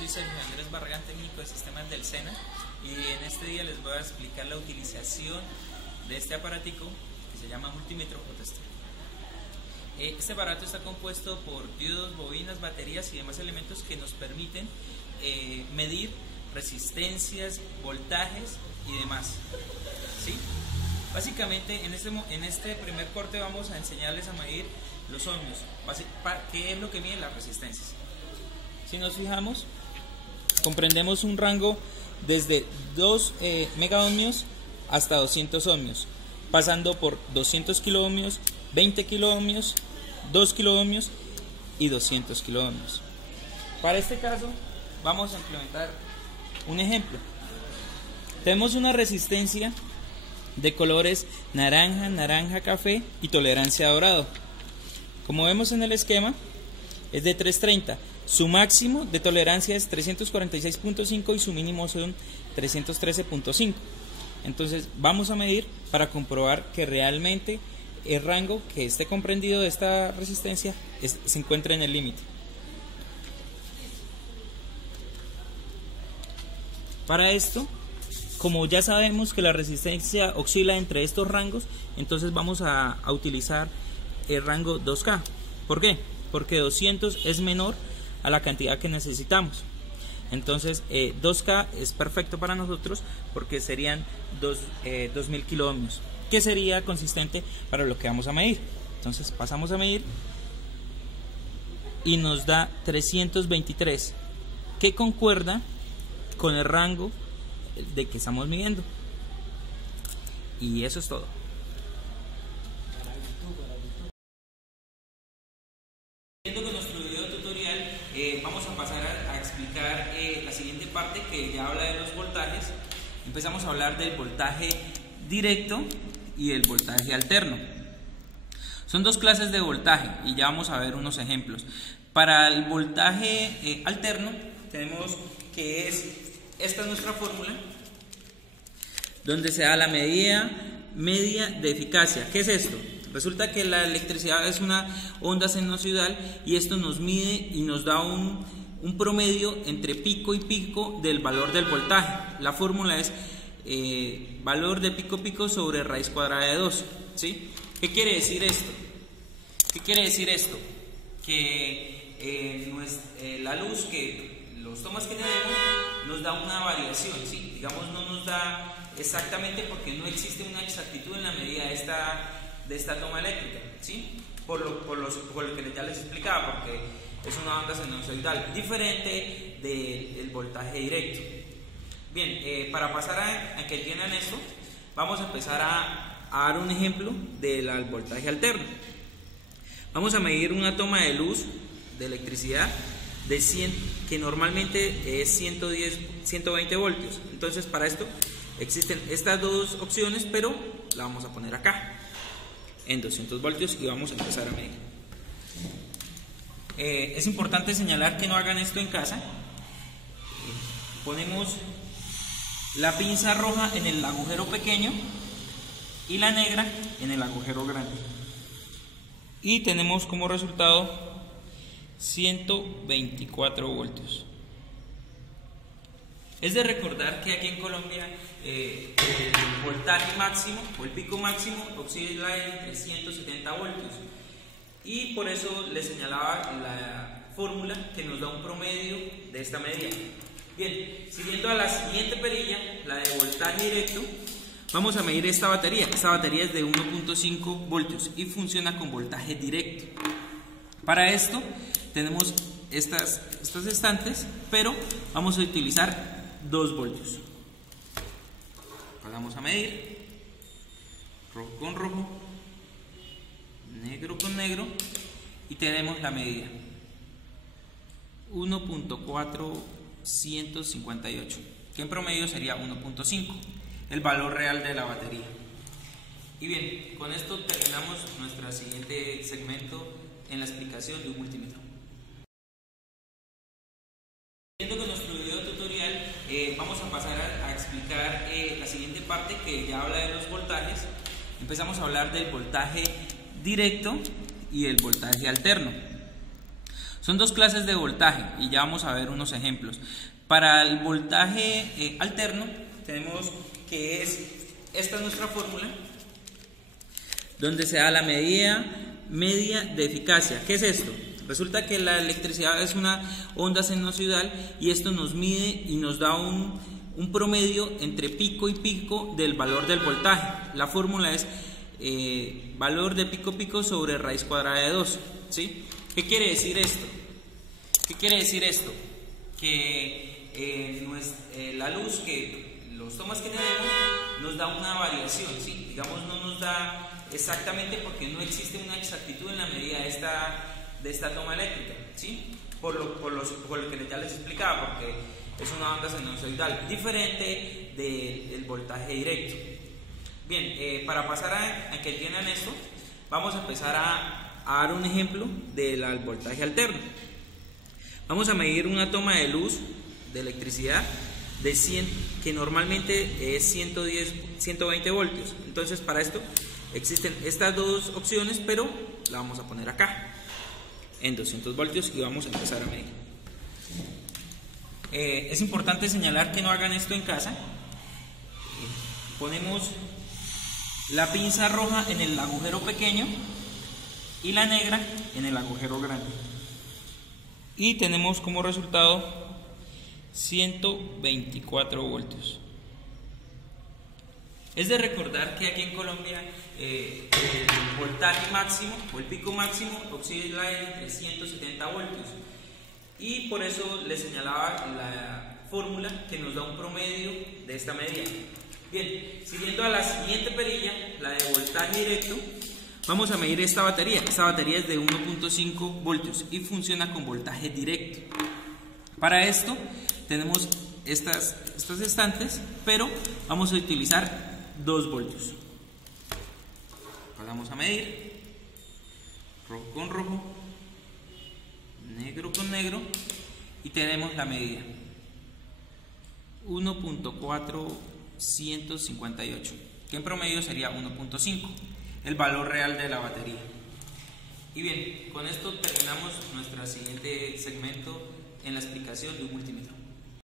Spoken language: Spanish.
soy Sergio Andrés Barragán, técnico de sistemas del SENA, y en este día les voy a explicar la utilización de este aparatico que se llama multímetro fotostat. Este aparato está compuesto por diodos, bobinas, baterías y demás elementos que nos permiten medir resistencias, voltajes y demás, ¿sí? Básicamente en este primer corte vamos a enseñarles a medir los ohmios. ¿Qué es lo que miden las resistencias? Si nos fijamos, comprendemos un rango desde 2 megaohmios hasta 200 ohmios, pasando por 200 kiloohmios, 20 kiloohmios, 2 kiloohmios y 200 kiloohmios. Para este caso vamos a implementar un ejemplo. Tenemos una resistencia de colores naranja, naranja café y tolerancia a dorado. Como vemos en el esquema, es de 330. Su máximo de tolerancia es 346.5 y su mínimo son 313.5. Entonces vamos a medir para comprobar que realmente el rango que esté comprendido de esta resistencia se encuentra en el límite. Para esto, como ya sabemos que la resistencia oscila entre estos rangos, entonces vamos a utilizar el rango 2K. ¿Por qué? Porque 200 es menor a la cantidad que necesitamos. Entonces 2K es perfecto para nosotros porque serían 2000 kiloohmios, que sería consistente para lo que vamos a medir. Entonces pasamos a medir y nos da 323, que concuerda con el rango de que estamos midiendo. Y eso es todo. Con nuestro video tutorial vamos a pasar a explicar la siguiente parte, que ya habla de los voltajes. Empezamos a hablar del voltaje directo y el voltaje alterno. Son dos clases de voltaje y ya vamos a ver unos ejemplos. Para el voltaje alterno tenemos que esta es nuestra fórmula, donde se da la medida media de eficacia. ¿Qué es esto? Resulta que la electricidad es una onda sinusoidal y esto nos mide y nos da un promedio entre pico y pico del valor del voltaje. La fórmula es valor de pico sobre raíz cuadrada de 2, ¿sí? ¿Qué quiere decir esto? ¿Qué quiere decir esto? Que la luz, que los tomas que tenemos nos da una variación, ¿sí? Digamos, no nos da exactamente, porque no existe una exactitud en la medida de esta toma eléctrica, ¿sí? Por lo que ya les explicaba, porque es una onda sinusoidal diferente del voltaje directo. Bien, para pasar a que entiendan esto, vamos a empezar a dar un ejemplo del voltaje alterno. Vamos a medir una toma de luz de electricidad de 100, que normalmente es 120 voltios. Entonces, para esto existen estas dos opciones, pero la vamos a poner acá en 200 voltios y vamos a empezar a medir. Es importante señalar que no hagan esto en casa. Ponemos la pinza roja en el agujero pequeño y la negra en el agujero grande, y tenemos como resultado 124 voltios. Es de recordar que aquí en Colombia el voltaje máximo o el pico máximo oscila entre 170 voltios, y por eso les señalaba la fórmula que nos da un promedio de esta medida. Bien, siguiendo a la siguiente perilla, la de voltaje directo, vamos a medir esta batería. Esta batería es de 1.5 voltios y funciona con voltaje directo. Para esto tenemos estas estantes, pero vamos a utilizar 2 voltios. Pasamos a medir, rojo con rojo, negro con negro, y tenemos la medida 1.458, que en promedio sería 1.5, el valor real de la batería. Y bien, con esto terminamos nuestro siguiente segmento en la explicación de un multímetro. Con nuestro video tutorial vamos a pasar a explicar la siguiente parte, que ya habla de los voltajes. Empezamos a hablar del voltaje directo y el voltaje alterno. Son dos clases de voltaje y ya vamos a ver unos ejemplos. Para el voltaje alterno tenemos que esta es nuestra fórmula, donde se da la medida media de eficacia. ¿Qué es esto? Resulta que la electricidad es una onda sinusoidal y esto nos mide y nos da un promedio entre pico y pico del valor del voltaje. La fórmula es valor de pico sobre raíz cuadrada de 2, ¿sí? ¿Qué quiere decir esto? Que la luz los tomas que tenemos nos da una variación, ¿sí? Digamos, no nos da exactamente porque no existe una exactitud en la medida de esta toma eléctrica, ¿sí? Por lo que ya les explicaba, porque es una onda sinusoidal diferente del voltaje directo. Bien, para pasar a que entiendan esto, vamos a empezar a dar un ejemplo del voltaje alterno. Vamos a medir una toma de luz de electricidad de 100, que normalmente es 120 voltios. Entonces, para esto existen estas dos opciones, pero la vamos a poner acá en 200 voltios y vamos a empezar a medir. Es importante señalar que no hagan esto en casa. Ponemos la pinza roja en el agujero pequeño y la negra en el agujero grande. Y tenemos como resultado 124 voltios. Es de recordar que aquí en Colombia el voltaje máximo o el pico máximo oscila entre 170 voltios. Y por eso les señalaba la fórmula que nos da un promedio de esta medida. Bien, siguiendo a la siguiente perilla, la de voltaje directo, vamos a medir esta batería. Esta batería es de 1.5 voltios y funciona con voltaje directo. Para esto tenemos estas estantes, pero vamos a utilizar 2 voltios. Vamos a medir rojo con rojo, negro con negro y tenemos la medida 1.458, que en promedio sería 1.5, el valor real de la batería. Y bien, con esto terminamos nuestro siguiente segmento en la explicación de un multímetro.